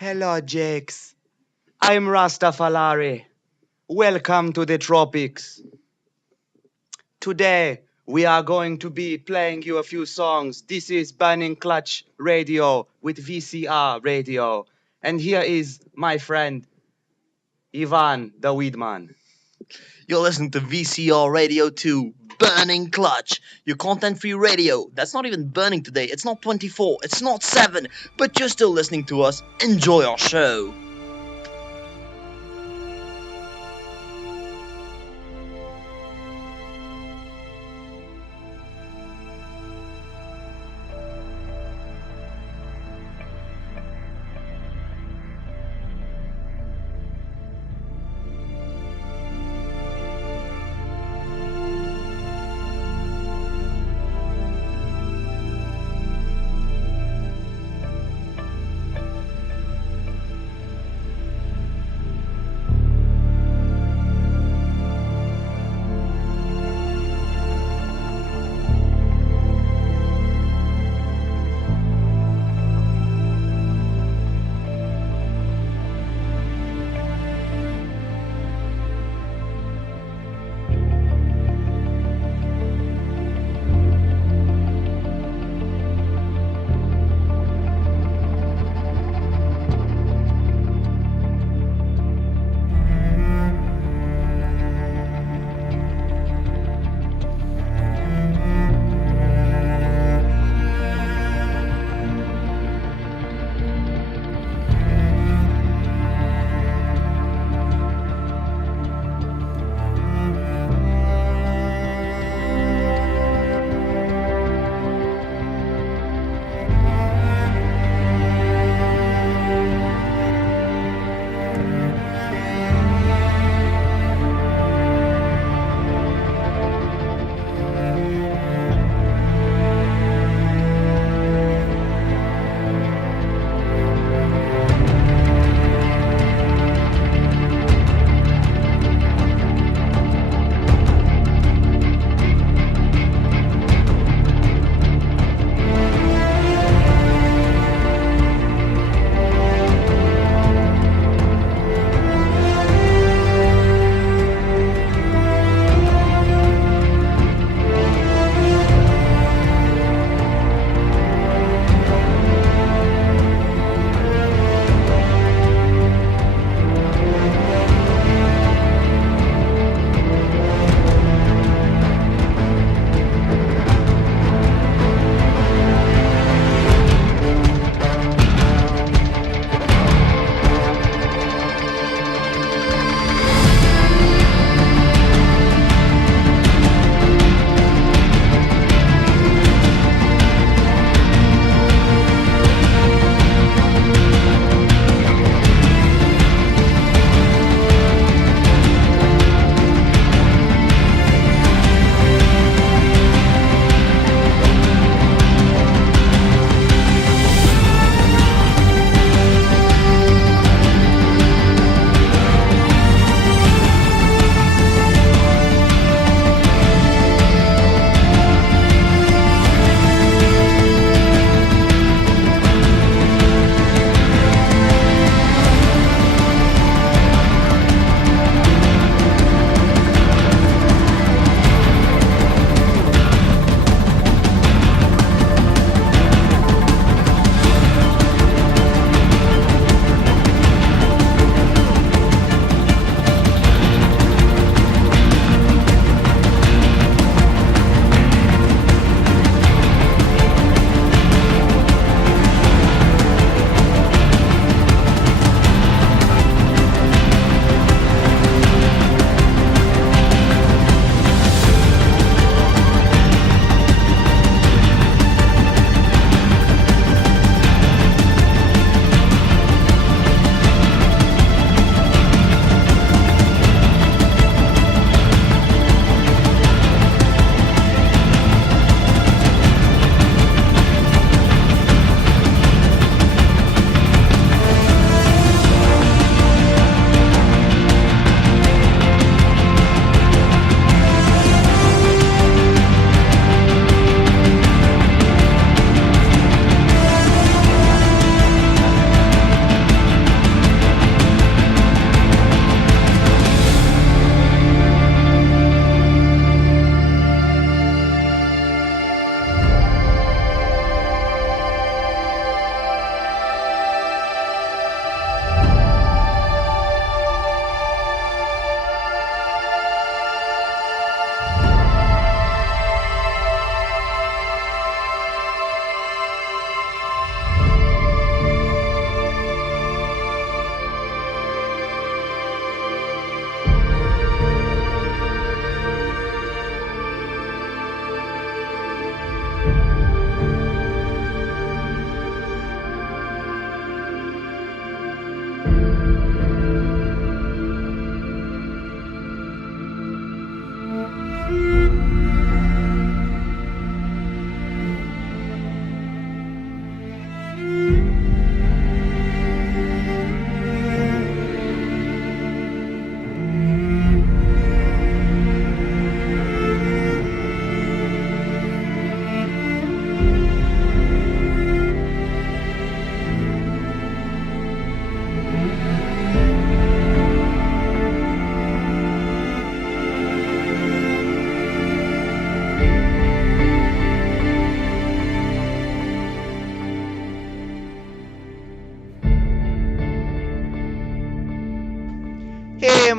Hello, Jakes. I'm Rastafalari. Welcome to the tropics. Today, we are going to be playing you a few songs. This is Burning Clutch Radio with VCR Radio. And here is my friend, Ivan the Weedman. You're listening to VCR Radio 2, Burning Clutch, your content free radio. That's not even burning today. It's not 24, it's not 7, but you're still listening to us. Enjoy our show.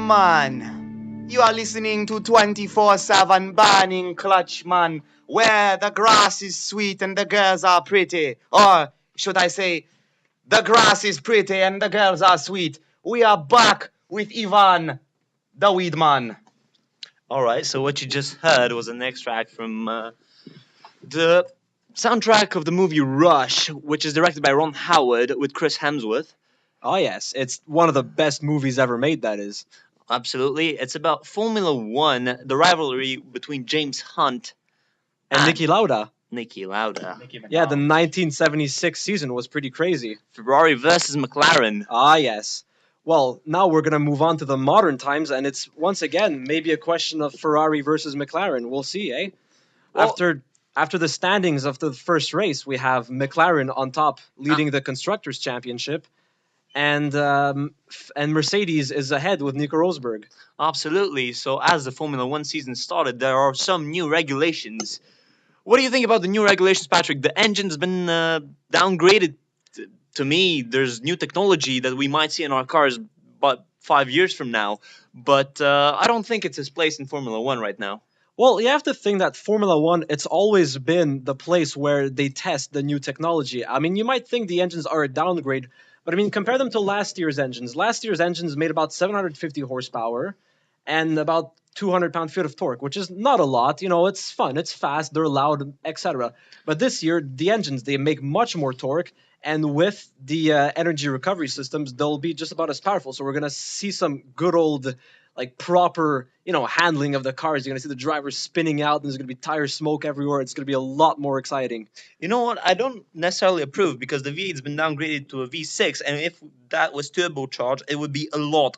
man. You are listening to 24/7 Burning Clutch, man, where the grass is sweet and the girls are pretty. Or should I say, the grass is pretty and the girls are sweet. We are back with Ivan, the weed man. All right, so what you just heard was an extract from the soundtrack of the movie Rush, which is directed by Ron Howard with Chris Hemsworth. Oh yes, it's one of the best movies ever made. That is. Absolutely. It's about Formula One, the rivalry between James Hunt And Niki Lauda. Niki Lauda. Yeah, the 1976 season was pretty crazy. Ferrari versus McLaren. Ah yes. Well, now we're gonna move on to the modern times, and it's once again maybe a question of Ferrari versus McLaren. We'll see, eh? Well- After the standings of the first race, we have McLaren on top, leading the constructors' championship, and Mercedes is ahead with Nico Rosberg. Absolutely. So as the Formula One season started, there are some new regulations. What do you think about the new regulations, Patrick? The engine's been downgraded. To me, there's new technology that we might see in our cars, but 5 years from now. But I don't think it's its place in Formula One right now. Well, you have to think that Formula One, it's always been the place where they test the new technology. I mean, you might think the engines are a downgrade, but I mean, compare them to last year's engines. Last year's engines made about 750 horsepower and about 200 pound-feet of torque, which is not a lot. You know, it's fun, it's fast, they're loud, etc. But this year, the engines, they make much more torque, and with the energy recovery systems, they'll be just about as powerful. So we're going to see some good old, like proper, handling of the cars. You're going to see the drivers spinning out, and there's going to be tire smoke everywhere. It's going to be a lot more exciting. You know what? I don't necessarily approve because the V8's been downgraded to a V6, and if that was turbocharged, it would be a lot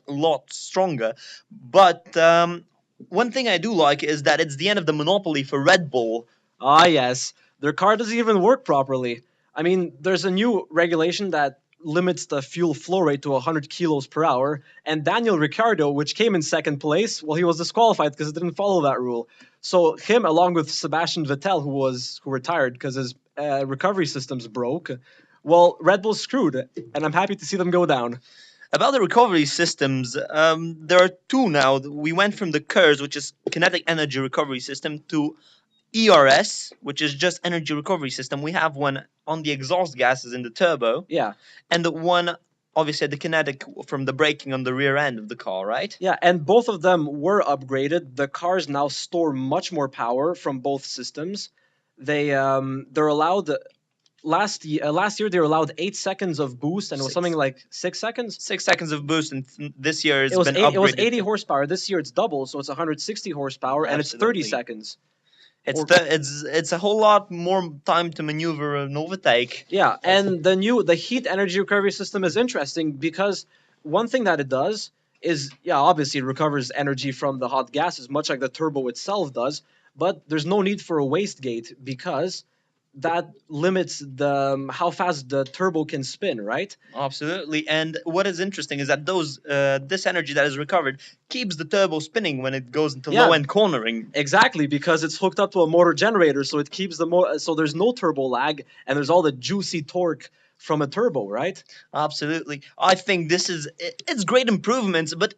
stronger. But one thing I do like is that it's the end of the monopoly for Red Bull. Ah, yes. Their car doesn't even work properly. I mean, there's a new regulation that limits the fuel flow rate to 100 kilos per hour. And Daniel Ricciardo, which came in second place, well, he was disqualified because it didn't follow that rule. So him, along with Sebastian Vettel, who retired because his recovery systems broke, well, Red Bull's screwed, and I'm happy to see them go down. About the recovery systems, there are two now. We went from the KERS, which is Kinetic Energy Recovery System, to ERS, which is just energy recovery system. We have one on the exhaust gases in the turbo, Yeah. and the one obviously the kinetic from the braking on the rear end of the car, right? Yeah, and both of them were upgraded. The cars now store much more power from both systems. They're allowed last year they were allowed 8 seconds of boost, and it was Six. something like 6 seconds. 6 seconds of boost, and this year it's It was been it was upgraded. 80 horsepower. This year it's double, so it's 160 horsepower, and it's 30 Absolutely. seconds. It's or- it's a whole lot more time to maneuver an overtake. Yeah, and the heat energy recovery system is interesting because one thing that it does is, yeah, obviously it recovers energy from the hot gases, much like the turbo itself does, but there's no need for a wastegate because that limits the how fast the turbo can spin, right? Absolutely. And what is interesting is that this energy that is recovered keeps the turbo spinning when it goes into Yeah. low end cornering. Exactly, because it's hooked up to a motor generator, so it keeps so there's no turbo lag, and there's all the juicy torque from a turbo, right? Absolutely. I think it's great improvements, but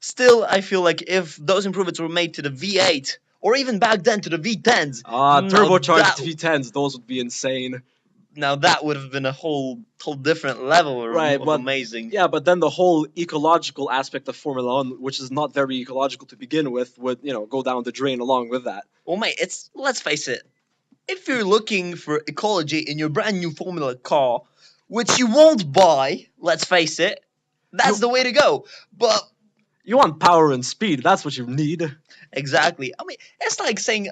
still I feel like if those improvements were made to the V8 or even back then to the V10s, Turbocharged that- V10s, those would be insane. now that would have been a whole different level Right, of but- amazing. Yeah, but then the whole ecological aspect of Formula One, which is not very ecological to begin with, would go down the drain along with that. Well, mate, let's face it. If you're looking for ecology in your brand new Formula car, which you won't buy, let's face it, that's the way to go. But You want power and speed, that's what you need. exactly, I mean, it's like saying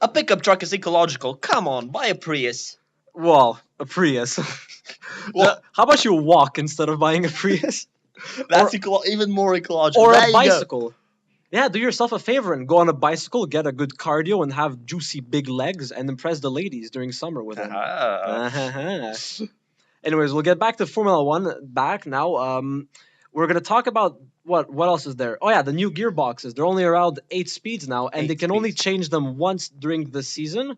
a pickup truck is ecological. Come on, buy a Prius. Well, a Prius. Well- How about you walk instead of buying a Prius? That's even more ecological. Or There a you go. bicycle. Yeah, do yourself a favor and go on a bicycle, get a good cardio, and have juicy big legs, and impress the ladies during summer with them. Ah. Uh-huh. Anyways, we'll get back to Formula One back now. We're gonna talk about what else is there? Oh yeah, the new gearboxes. They're only around 8 speeds now, and they 8 can only speeds. change them once during the season.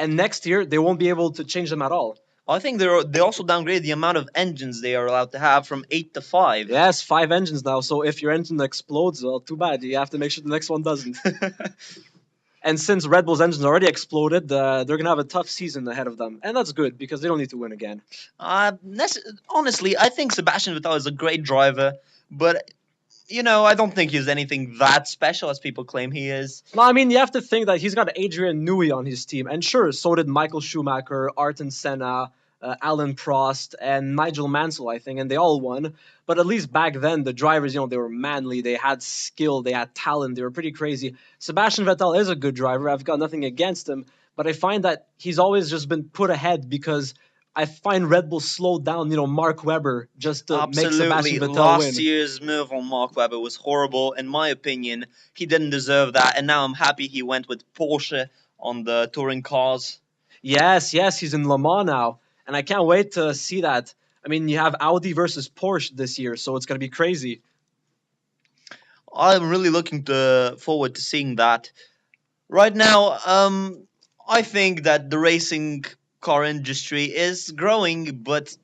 And next year they won't be able to change them at all. I think they also downgraded the amount of engines they are allowed to have from 8 to 5. Yes, 5 engines now. So if your engine explodes, well, too bad. You have to make sure the next one doesn't. And since Red Bull's engines already exploded, they're gonna have a tough season ahead of them, and that's good because they don't need to win again. Honestly, I think Sebastian Vettel is a great driver, but I don't think he's anything that special as people claim he is. No, I mean you have to think that he's got Adrian Newey on his team, and sure, so did Michael Schumacher, Ayrton Senna, Alan Prost, and Nigel Mansell, I think, and they all won. But at least back then, the drivers, they were manly, they had skill, they had talent, they were pretty crazy. Sebastian Vettel is a good driver. I've got nothing against him, but I find that he's always just been put ahead because I find Red Bull slowed down, Mark Webber just to make Absolutely. Sebastian Vettel win. Last year's move on Mark Webber was horrible. In my opinion, he didn't deserve that, and now I'm happy he went with Porsche on the touring cars. Yes, yes, he's in Le Mans now, and I can't wait to see that. I mean, you have Audi versus Porsche this year, so it's gonna be crazy. I'm really looking forward to seeing that. Right now, I think that the racing car industry is growing, but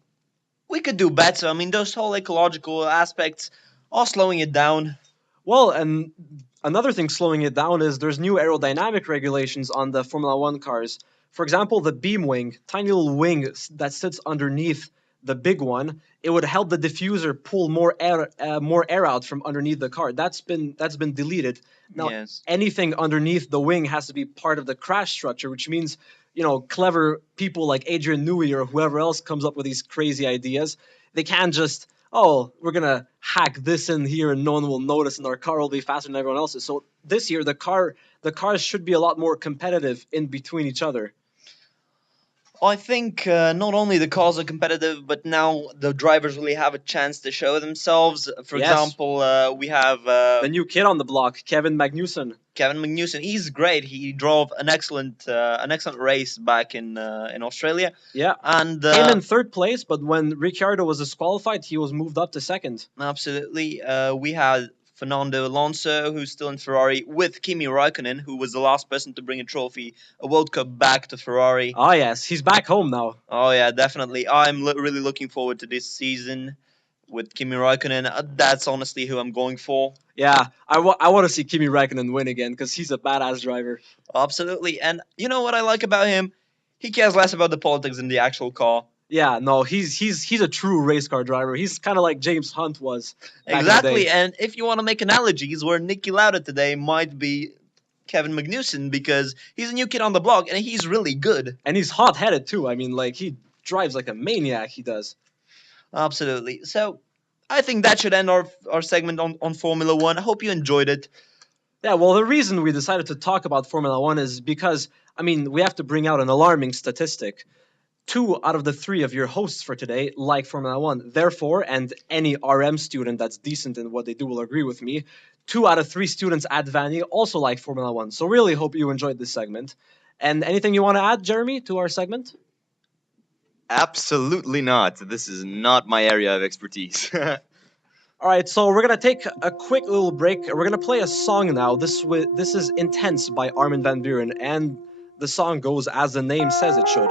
we could do better. I mean, those whole ecological aspects are slowing it down. Well, and another thing slowing it down is there's new aerodynamic regulations on the Formula One cars. For example, the beam wing, tiny little wing that sits underneath the big one, it would help the diffuser pull more air out from underneath the car. That's been deleted. Now, Yes. anything underneath the wing has to be part of the crash structure, which means clever people like Adrian Newey or whoever else comes up with these crazy ideas. They can't just we're gonna hack this in here and no one will notice and our car will be faster than everyone else's. So this year the cars should be a lot more competitive in between each other. I think not only the cars are competitive, but now the drivers really have a chance to show themselves. For Yes. example, we have The new kid on the block, Kevin Magnussen. Kevin Magnussen. He's great. He drove an excellent race back in Australia, Yeah. and Came in third place, but when Ricciardo was disqualified, he was moved up to second. absolutely, we had Fernando Alonso, who's still in Ferrari, with Kimi Raikkonen, who was the last person to bring a World Cup back to Ferrari. Ah, yes, he's back home now. Oh yeah, definitely. I'm really looking forward to this season with Kimi Raikkonen. That's honestly who I'm going for. Yeah, I want to see Kimi Räikkönen win again because he's a badass driver. Absolutely. And you know what I like about him? He cares less about the politics than the actual car. Yeah, no, he's a true race car driver. He's kind of like James Hunt was back in the Exactly. day. And if you want to make analogies, where Nicky Lauda today might be Kevin Magnussen because he's a new kid on the block and he's really good. And he's hot headed too. I mean, like he drives like a maniac. He does. Absolutely. So I think that should end our segment on Formula One. I hope you enjoyed it. Yeah, well, the reason we decided to talk about Formula One is because, I mean, we have to bring out an alarming statistic. 2 out of the 3 of your hosts for today like Formula One. Therefore, and any RM student that's decent in what they do will agree with me, 2 out of 3 students at Vanier also like Formula One. So, really hope you enjoyed this segment. And anything you want to add, Jeremy, to our segment? Absolutely not. This is not my area of expertise. All right, so we're gonna take a quick little break. We're gonna play a song now. This is Intense by Armin van Buren, and the song goes as the name says it should.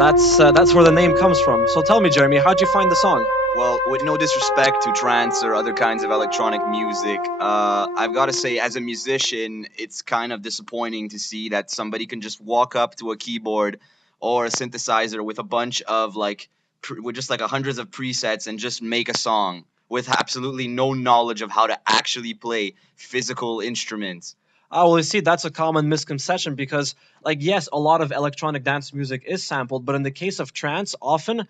That's where the name comes from. So tell me, Jeremy, how'd you find the song? Well, with no disrespect to trance or other kinds of electronic music, I've got to say, as a musician, it's kind of disappointing to see that somebody can just walk up to a keyboard or a synthesizer with a bunch of with just like hundreds of presets and just make a song with absolutely no knowledge of how to actually play physical instruments. Oh, well, you see, that's a common misconception because, like, yes, a lot of electronic dance music is sampled, but in the case of trance, often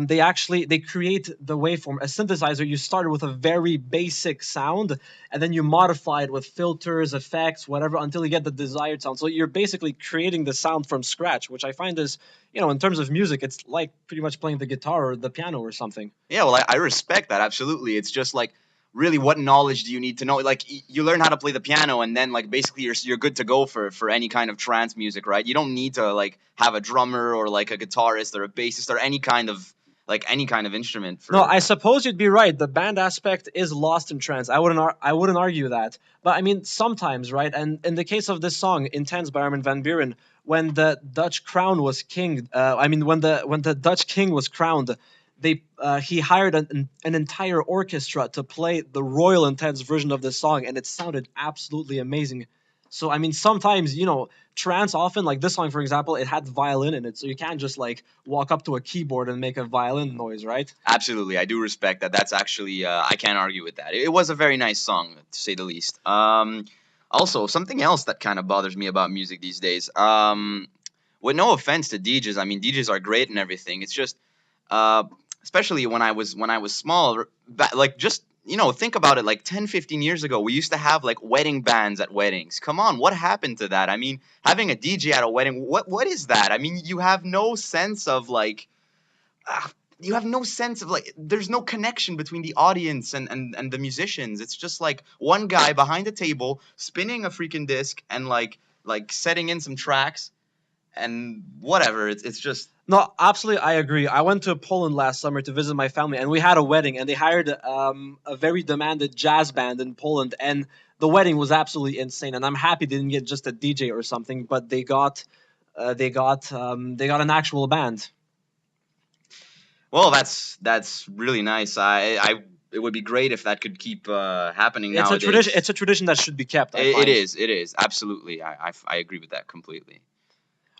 they create the waveform. A synthesizer, you started with a very basic sound, and then you modify it with filters, effects, whatever, until you get the desired sound. So you're basically creating the sound from scratch, which I find is, in terms of music, it's like pretty much playing the guitar or the piano or something. Yeah, well, I respect that absolutely. It's just like, really, what knowledge do you need to know? Like, you learn how to play the piano, and then like basically you're good to go for any kind of trance music, right? You don't need to like have a drummer or like a guitarist or a bassist or any kind of instrument for. No, I suppose you'd be right. The band aspect is lost in trance. I wouldn't argue that. But I mean, sometimes, right? And in the case of this song, "Intense" by Armin van Buuren, when the Dutch crown was king, when the Dutch king was crowned, he hired an entire orchestra to play the Royal Intense version of this song, and it sounded absolutely amazing. So I mean, sometimes trance often, like this song for example, it had violin in it, so you can't just like walk up to a keyboard and make a violin noise, right? Absolutely, I do respect that. That's actually I can't argue with that. It was a very nice song, to say the least. Also, something else that kind of bothers me about music these days. With no offense to DJs, I mean DJs are great and everything. It's just, especially when I was small, like just think about it, like 10, 15 years ago, we used to have like wedding bands at weddings. Come on, what happened to that? I mean, having a DJ at a wedding, what is that? I mean, you have no sense of like there's no connection between the audience and the musicians. It's just like one guy behind a table spinning a freaking disc and like setting in some tracks and whatever. It's just. No, absolutely, I agree. I went to Poland last summer to visit my family, and we had a wedding, and they hired a very demanded jazz band in Poland, and the wedding was absolutely insane. And I'm happy they didn't get just a DJ or something, but they got an actual band. Well, that's really nice. It would be great if that could keep happening It's a nowadays. tradition. It's a tradition that should be kept. I It find. it is absolutely. I agree with that completely.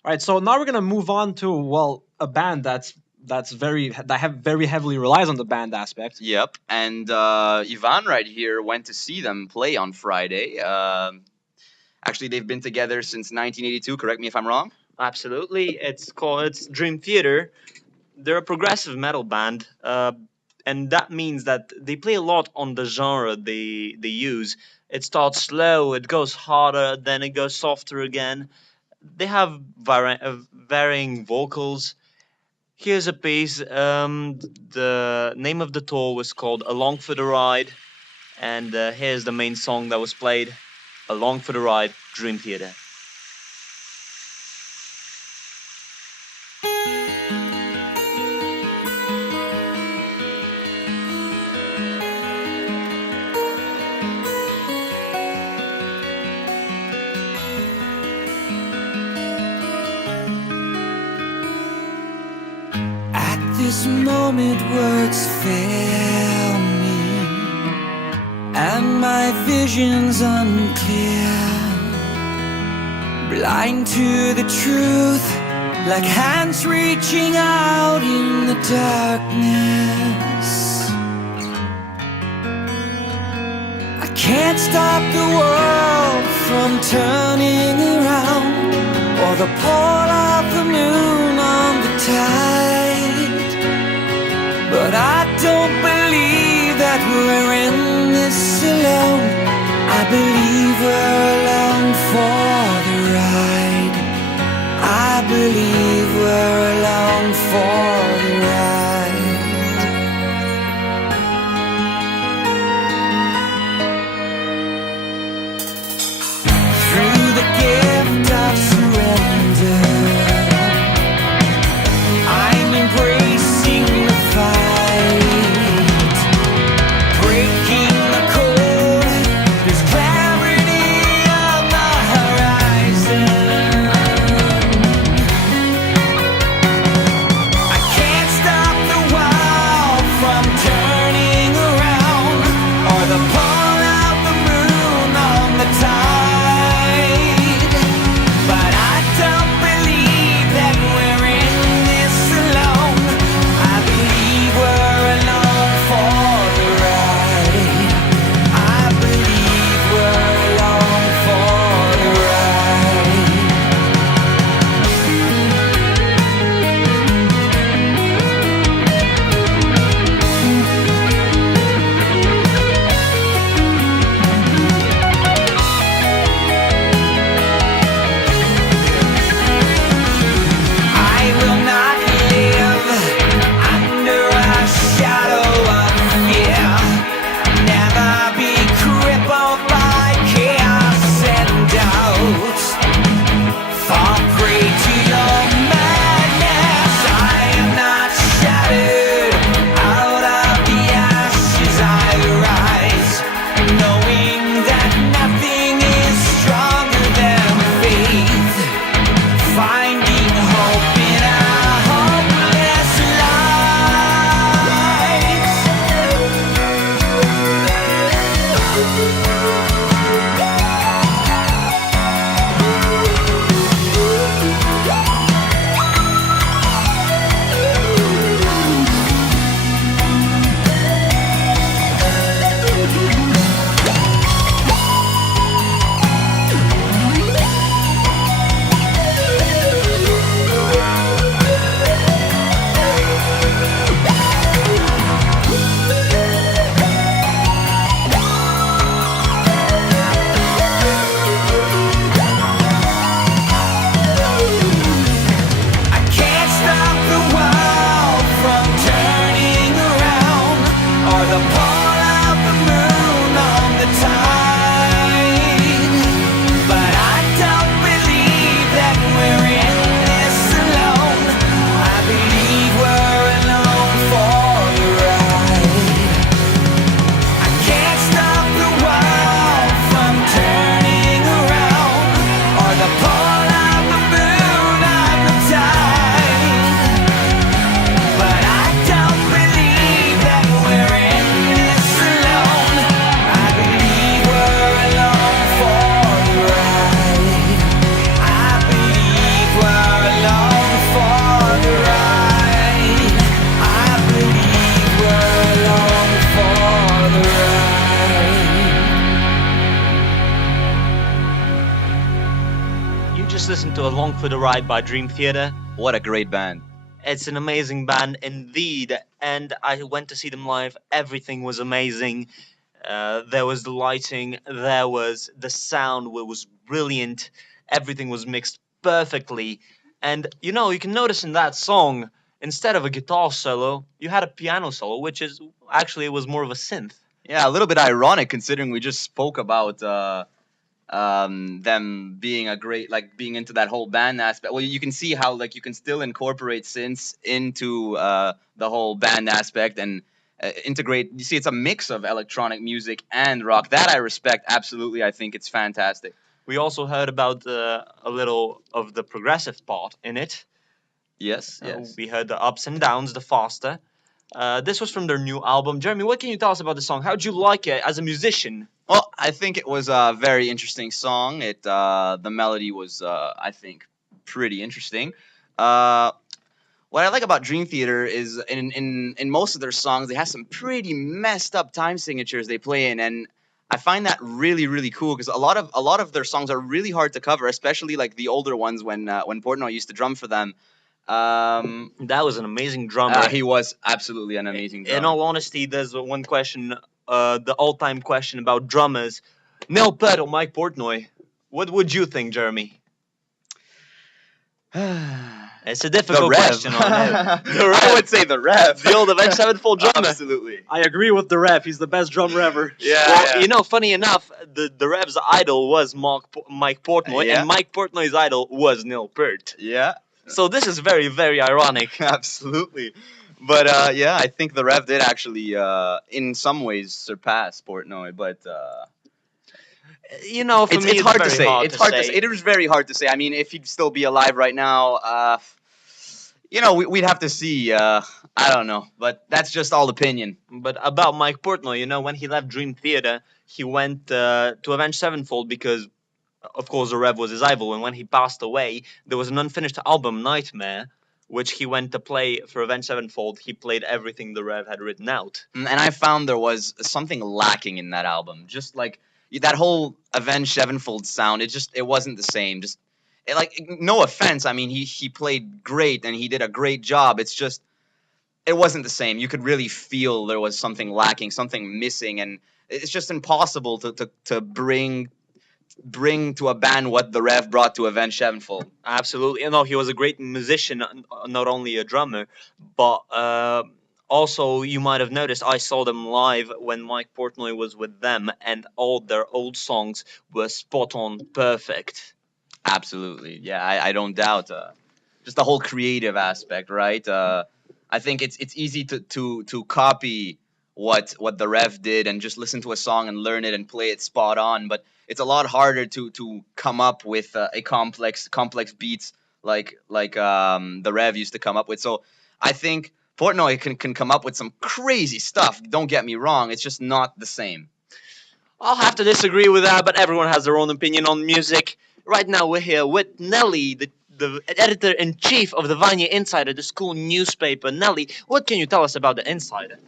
All right, so now we're gonna move on to a band that very heavily relies on the band aspect. Yep, and Ivan right here went to see them play on Friday. Actually, they've been together since 1982. Correct me if I'm wrong. Absolutely. It's Dream Theater. They're a progressive metal band, and that means that they play a lot on the genre they use. It starts slow, it goes harder, then it goes softer again. They have varying vocals. Here's a piece. The name of the tour was called "Along for the Ride," and here's the main song that was played, "Along for the Ride," Dream Theater. This moment words fail me, and my vision's unclear. Blind to the truth, like hands reaching out in the darkness. I can't stop the world from turning around, or the pull of the moon on the tide. But I don't believe that we're in this alone. I believe we're along for the ride. I believe we're along for the ride. Through the gift of surrender, I'm embracing the fight, breaking the code. There's clarity Along for the Ride by Dream Theater. What a great band. It's an amazing band indeed, and I went to see them live. Everything was amazing. There was the lighting, there was the sound, was brilliant. Everything was mixed perfectly. And you can notice in that song, instead of a guitar solo, you had a piano solo, which is actually it was more of a synth. Yeah, a little bit ironic considering we just spoke about them being a great, like being into that whole band aspect. Well, you can see how like you can still incorporate synths into the whole band aspect and integrate. You see, it's a mix of electronic music and rock. That I respect absolutely. I think it's fantastic. We also heard about a little of the progressive part in it. Yes, yes. We heard the ups and downs, the faster. This was from their new album. Jeremy, what can you tell us about the song? How'd you like it as a musician? Well, I think it was a very interesting song. The melody was, I think, pretty interesting. What I like about Dream Theater is in most of their songs, they have some pretty messed up time signatures they play in, and I find that really, really cool because a lot of their songs are really hard to cover, especially like the older ones when Portnoy used to drum for them. That was an amazing drummer. He was absolutely an amazing drummer. In all honesty, there's one question, the all-time question about drummers. Neil Peart or Mike Portnoy? What would you think, Jeremy? It's a difficult question on it. I would say the Rev. The old Avenged Sevenfold drummer. Absolutely. I agree with the Rev. He's the best drummer ever. Well, funny enough, the Rev's idol was Mike Portnoy, and Mike Portnoy's idol was Neil Peart. Yeah. So this is very, very ironic. Absolutely. But I think the Rev did actually, in some ways, surpass Portnoy. But for me, it's hard to say. It's hard to say. It was very hard to say. I mean, if he'd still be alive right now, we'd have to see. I don't know, but that's just all opinion. But about Mike Portnoy, when he left Dream Theater, he went to Avenged Sevenfold because, of course, the Rev was his idol. And when he passed away, there was an unfinished album, Nightmare, which he went to play for Avenged Sevenfold. He played everything the Rev had written out. And I found there was something lacking in that album. Just like that whole Avenged Sevenfold sound, it wasn't the same. No offense, I mean, he played great and he did a great job. It's just, it wasn't the same. You could really feel there was something lacking, something missing, and it's just impossible to bring to a band what the Rev brought to Avenged Sevenfold. Absolutely. He was a great musician, not only a drummer, but also you might have noticed I saw them live when Mike Portnoy was with them, and all their old songs were spot on perfect. Absolutely. Yeah, I don't doubt. Just the whole creative aspect, right? I think it's easy to copy what the Rev did and just listen to a song and learn it and play it spot on, but it's a lot harder to come up with a complex beats like the Rev used to come up with. So I think Portnoy can come up with some crazy stuff. Don't get me wrong, it's just not the same. I'll have to disagree with that, but everyone has their own opinion on music. Right now we're here with Nelly, the editor-in-chief of the Vanier Insider, the school newspaper. Nelly, what can you tell us about the Insider?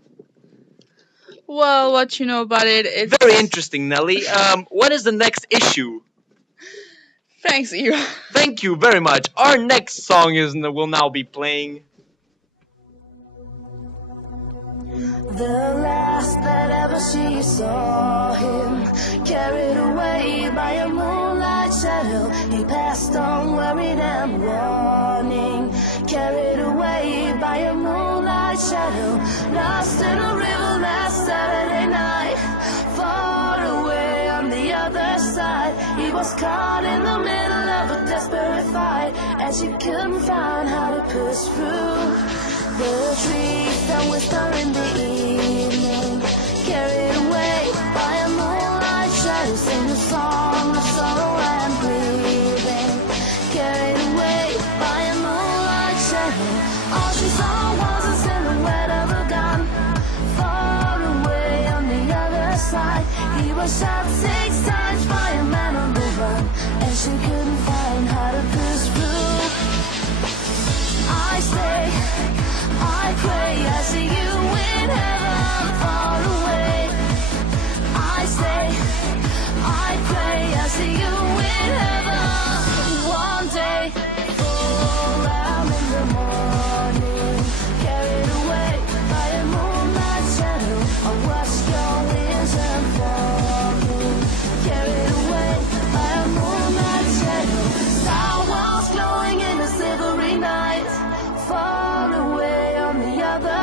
Well, what you know about it, it's... Very interesting, Nelly. What is the next issue? Thanks, Eva. Thank you very much. Our next song will now be playing. The last that ever she saw him, carried away by a moonlight shadow. He passed on worried and warning, carried away by a moonlight shadow. Lost in a river last Saturday night, far away on the other side. He was caught in the middle of a desperate fight, and she couldn't find how to push through. The trees that whisper in the evening, carried away by a moonlight shadow, sing a song of sorrow and grieving, carried away by a moonlight shadow. All she saw was a silhouette of a gun, far away on the other side. He was shot 6 times by a man on the run, and she couldn't find how to push through. I stay, I pray, I see you in heaven far away. I say, I pray, I see you in heaven one day.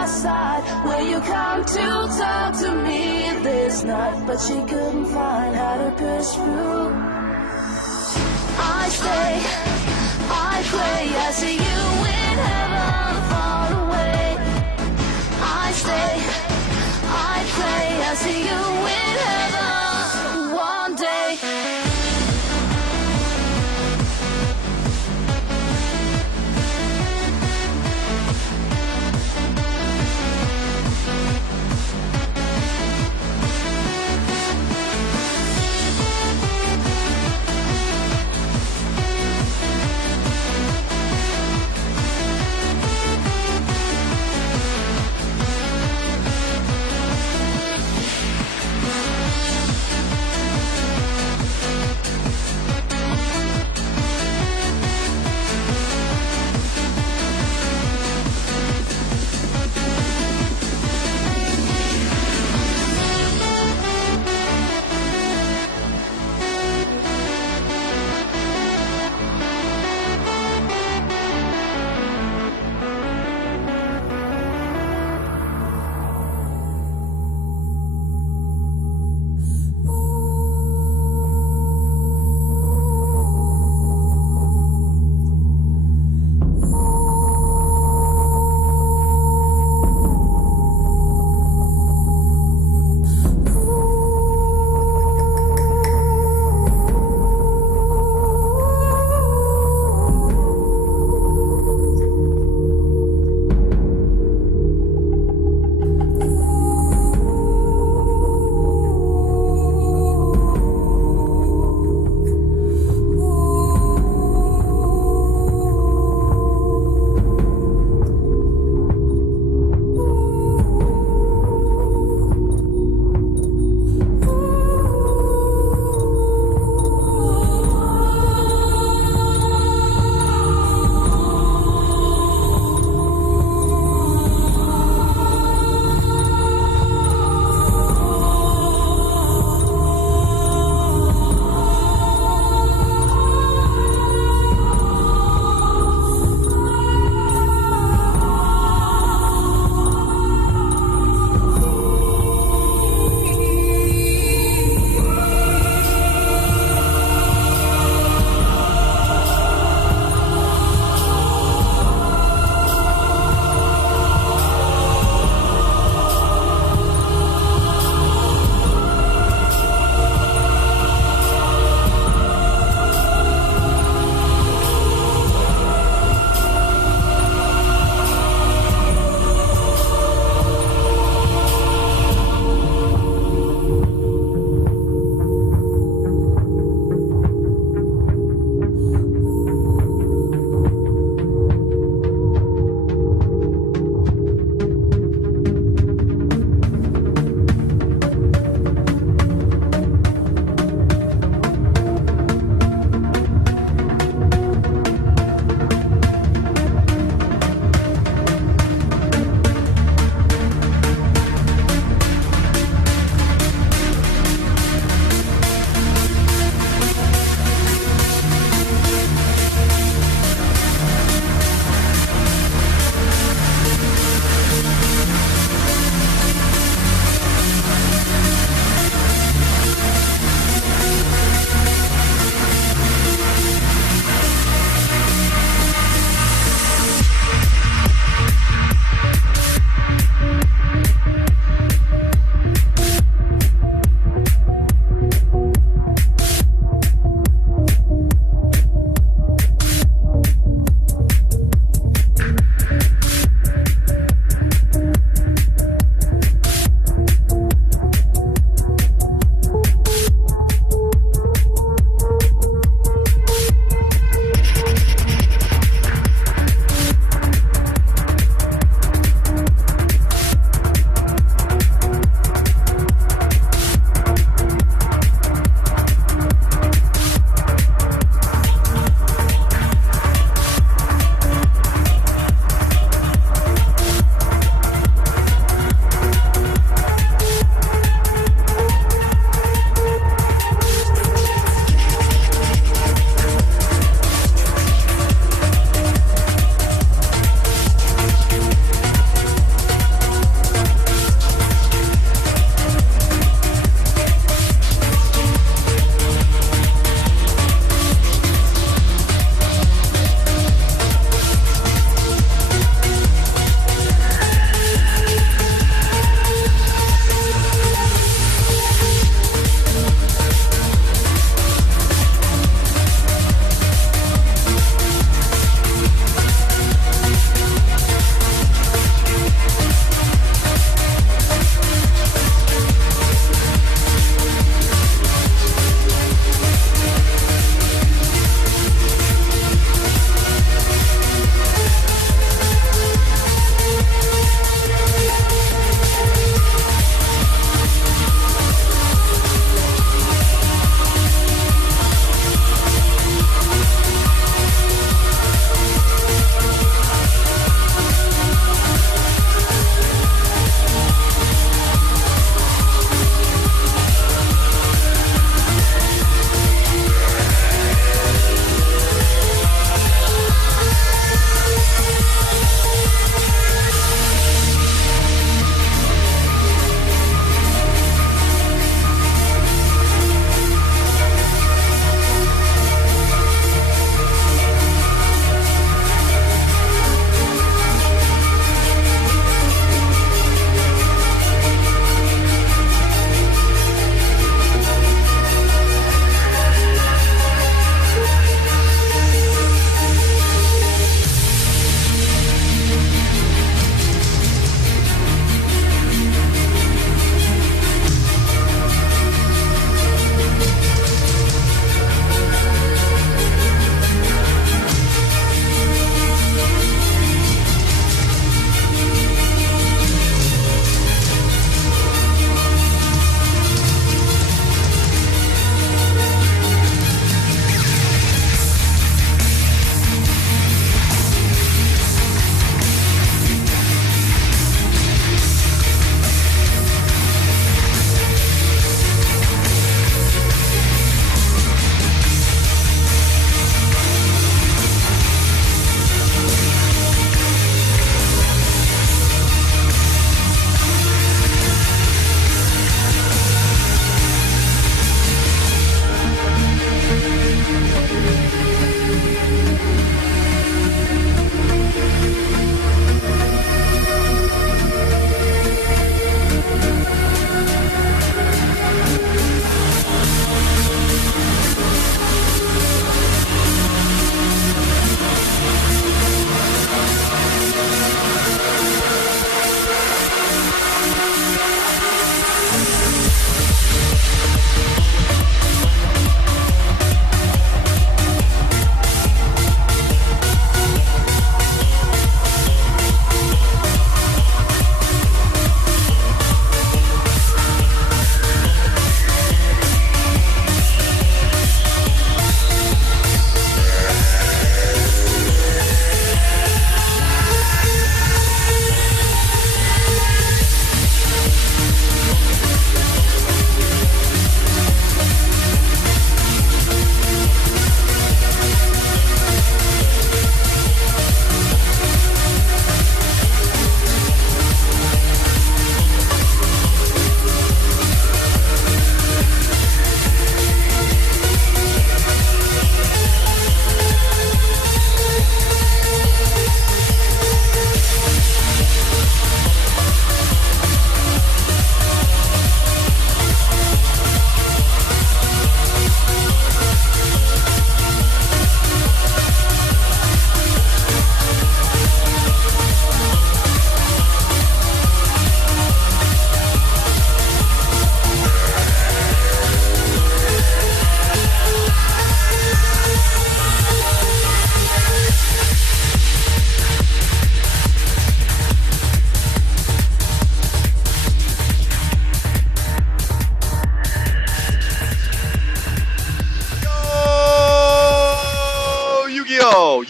my side. Will you come to talk to me this night? But she couldn't find how to push through. I stay, I pray, I see you in heaven far away. I stay, I pray, I see you in heaven one day.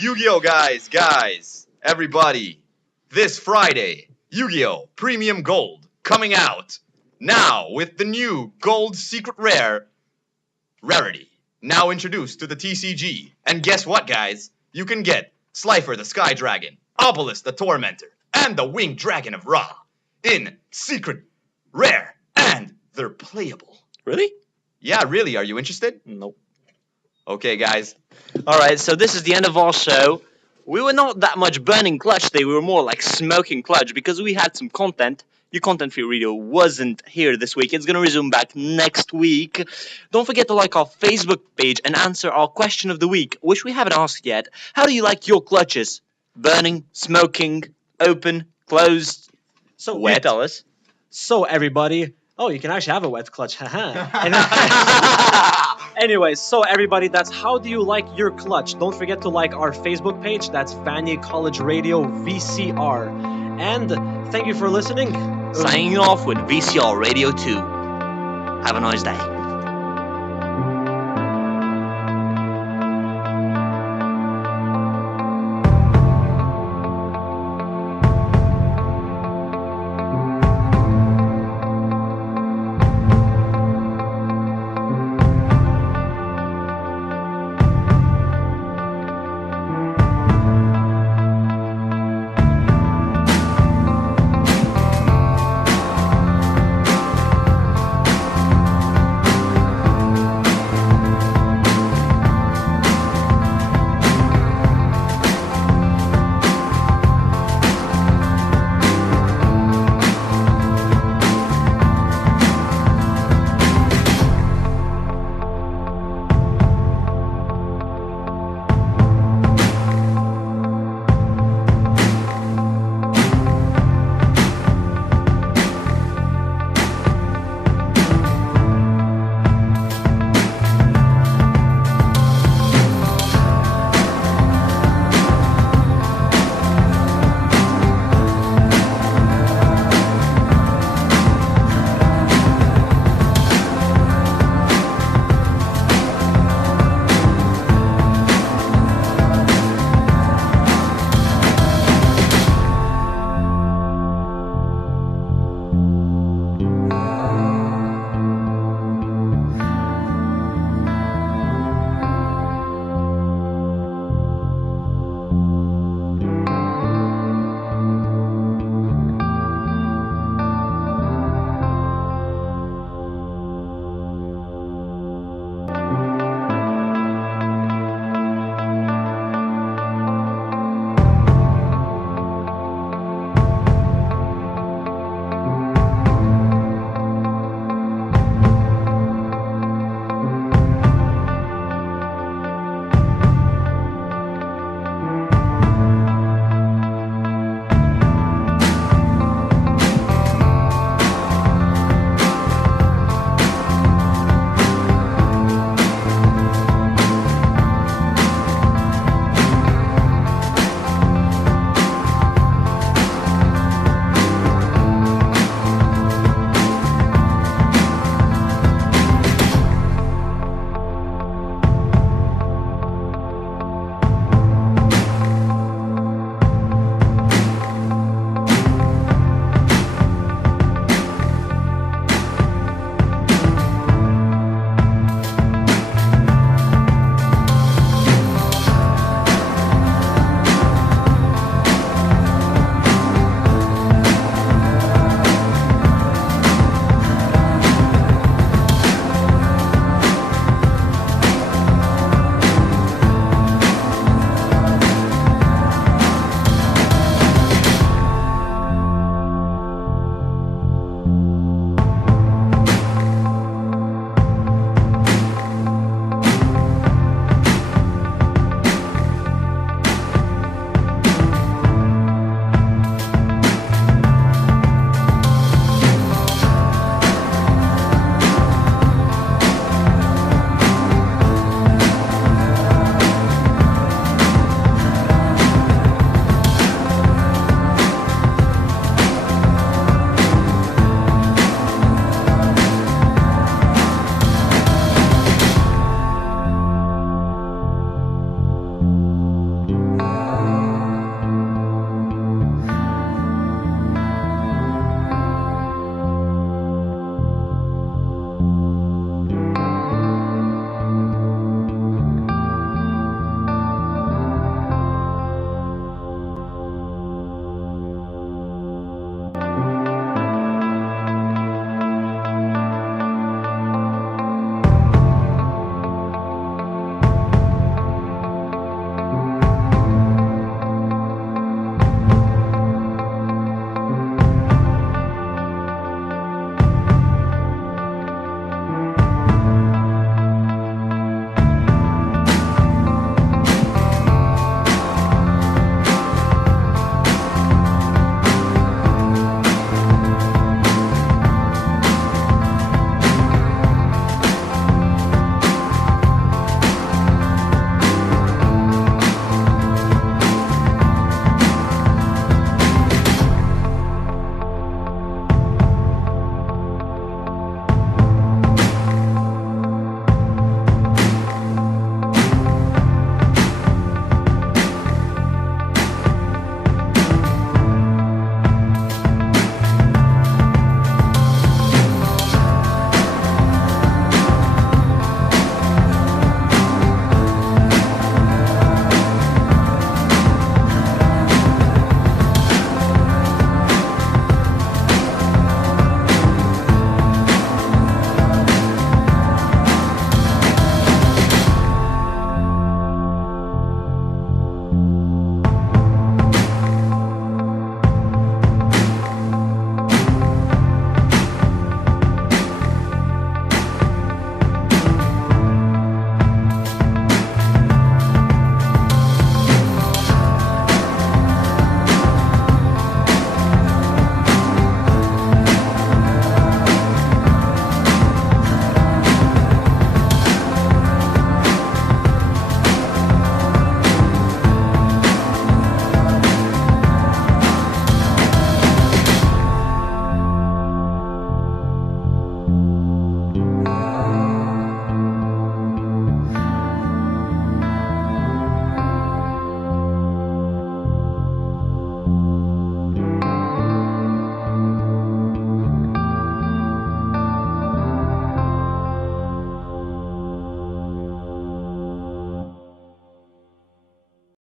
Yu-Gi-Oh, guys, everybody. This Friday, Yu-Gi-Oh! Premium Gold coming out now with the new Gold Secret Rare Rarity. Now introduced to the TCG. And guess what, guys? You can get Slifer the Sky Dragon, Obelisk the Tormentor, and the Winged Dragon of Ra in Secret Rare, and they're playable. Really? Yeah, really, are you interested? Nope. Okay, guys. Alright, so this is the end of our show. We were not that much burning clutch today, we were more like smoking clutch because we had some content. Your Content Free Radio wasn't here this week. It's going to resume back next week. Don't forget to like our Facebook page and answer our question of the week, which we haven't asked yet. How do you like your clutches? Burning, smoking, open, closed? So You tell us. So everybody, oh, you can actually have a wet clutch, haha. Anyways, so everybody, that's how do you like your clutch? Don't forget to like our Facebook page. That's Vanier College Radio VCR. And thank you for listening. Signing off with VCR Radio 2. Have a nice day.